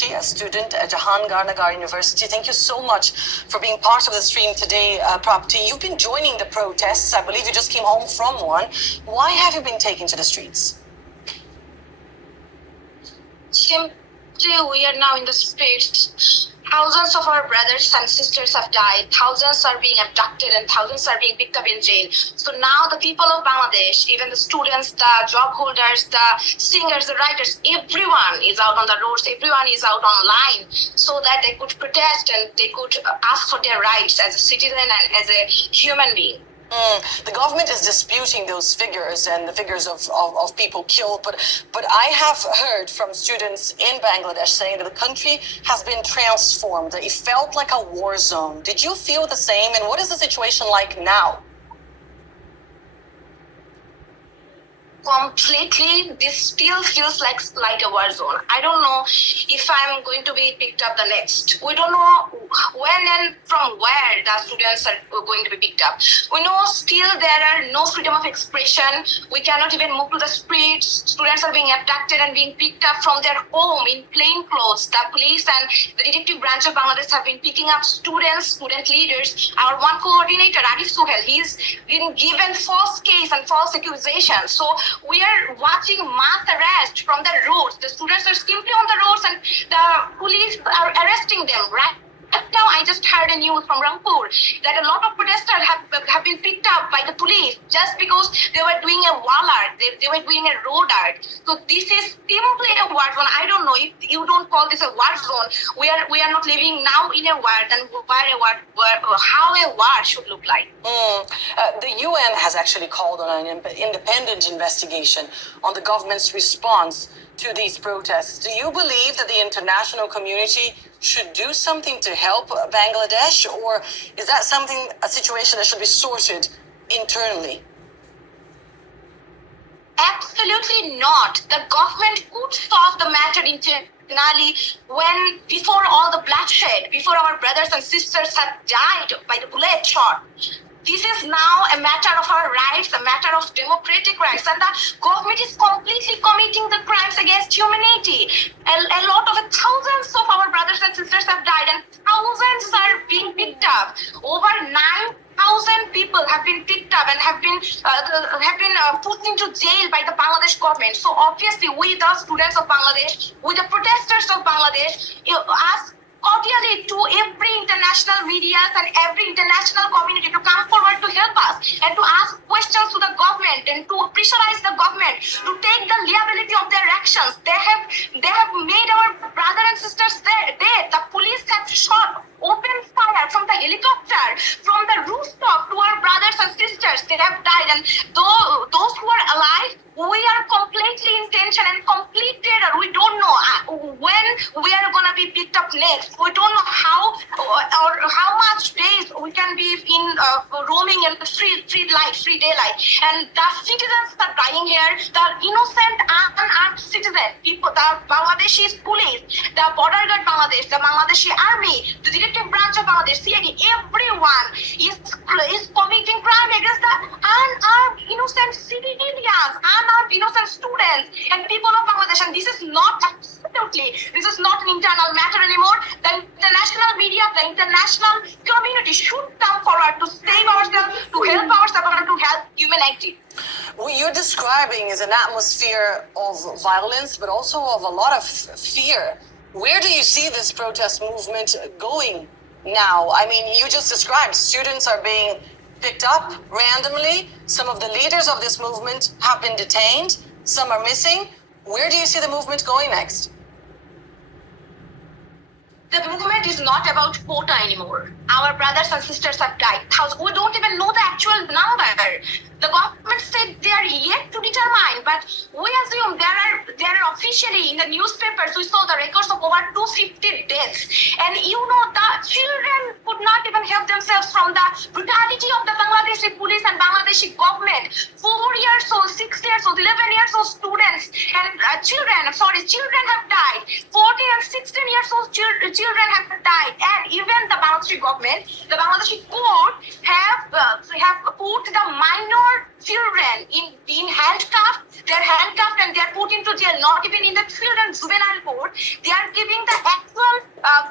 Qureshi, a student at Jahangarnagar University. Thank you so much for being part of the stream today, Prapti. You've been joining the protests. I believe you just came home from one. Why have you been taken to the streets? Simply, we are now in the streets. Thousands of our brothers and sisters have died. Thousands are being abducted and thousands are being picked up in jail. So now the people of Bangladesh, even the students, the job holders, the singers, the writers, everyone is out on the roads. Everyone is out online so that they could protest and they could ask for their rights as a citizen and as a human being. The government is disputing those figures and the figures of people killed, but I have heard from students in Bangladesh saying that the country has been transformed. It felt like a war zone. Did you feel the same? And what is the situation like now? Completely, this still feels like a war zone. I don't know if I'm going to be picked up the next. We don't know when and from where the students are going to be picked up. We know still there are no freedom of expression. We cannot even move to the streets. Students are being abducted and being picked up from their home in plain clothes. The police and the detective branch of Bangladesh have been picking up students, student leaders. Our one coordinator, Arif Suhel, he's been given false case and false accusations. So we are watching mass arrest from the roads. The students are simply on the roads and the police are arresting them, right? Now I just heard a news from Rampur that a lot of protesters have been picked up by the police just because they were doing a wall art, they were doing a road art. So this is simply a war zone. I don't know if you don't call this a war zone. We are not living now in a war, then how a war should look like. The UN has actually called on an independent investigation on the government's response to these protests. Do you believe that the international community should do something to help Bangladesh, or is that a situation that should be sorted internally? Absolutely not. The government could solve the matter internally when, before all the bloodshed, before our brothers and sisters have died by the bullet shot. This is now a matter of our rights, a matter of democratic rights, and the government is completely committing the crimes against humanity. A lot of thousands of our brothers and sisters have died, and thousands are being picked up. Over 9,000 people have been picked up and have been put into jail by the Bangladesh government. So obviously, we, the students of Bangladesh, we, the protesters of Bangladesh, ask cordially to every international media and every international community to come forward to help us and to ask questions to the government and to pressurize the government to take the liability of their actions. They have made our brothers and sisters dead. The police have shot open fire from the helicopter, from the rooftop to our brothers and sisters. They have died, and those who are alive, we are completely in tension and complete terror. We don't know when we are going to be picked up next. We don't know how or how much days we can be in roaming in free daylight. And the citizens are dying here. The innocent unarmed citizens, people, the Bangladeshi police, the border guard Bangladesh, the Bangladeshi army, the detective branch of Bangladesh, CID, everyone is committing crime against the unarmed innocent civilians, unarmed innocent students and people of Bangladesh. And this is not an internal matter anymore. The international media, the international community should come forward to save ourselves, to help ourselves, and to help humanity. What you're describing is an atmosphere of violence, but also of a lot of fear. Where do you see this protest movement going now? I mean, you just described students are being picked up randomly. Some of the leaders of this movement have been detained. Some are missing. Where do you see the movement going next? The movement is not about quota anymore. Our brothers and sisters have died. We don't even know the actual number. The government said they are yet to determine, but we assume there are officially in the newspapers, we saw the records of over 250 deaths. And you know, the children could not even help themselves from the brutality of the Bangladeshi police and Bangladeshi government. 4 years old, 6 years old, 11 years old students and children have died. 14 and 16 years old children have died. And even the Bangladeshi government, the Bangladeshi court have put the minor children in handcuffs They're handcuffed and they're put into jail, not even in the children's juvenile court. They are giving the actual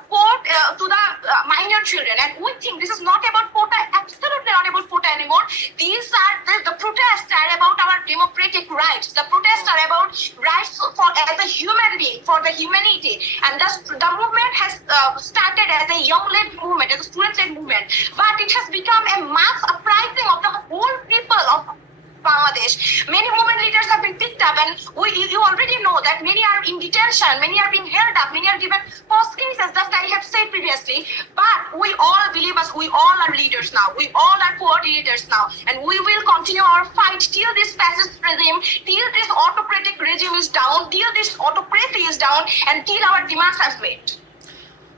court to the minor children. And we think this is not about quota, absolutely not about quota anymore. These are the protests are about our democratic rights. The protests are about rights for as a human being, for the humanity. And the movement has started as a young-led movement, as a student-led movement, but it has become a mass uprising of the whole people of Bangladesh. Many women leaders have been picked up, and you already know that many are in detention, many are being held up, many are given false cases, just I have said previously. But we all believe us, we all are leaders now, we all are coordinators now, and we will continue our fight till this fascist regime, till this autocratic regime is down, till this autocracy is down, and till our demands are met.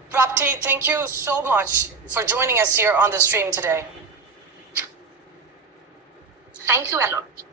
Prapti, thank you so much for joining us here on the stream today. Thank you a lot.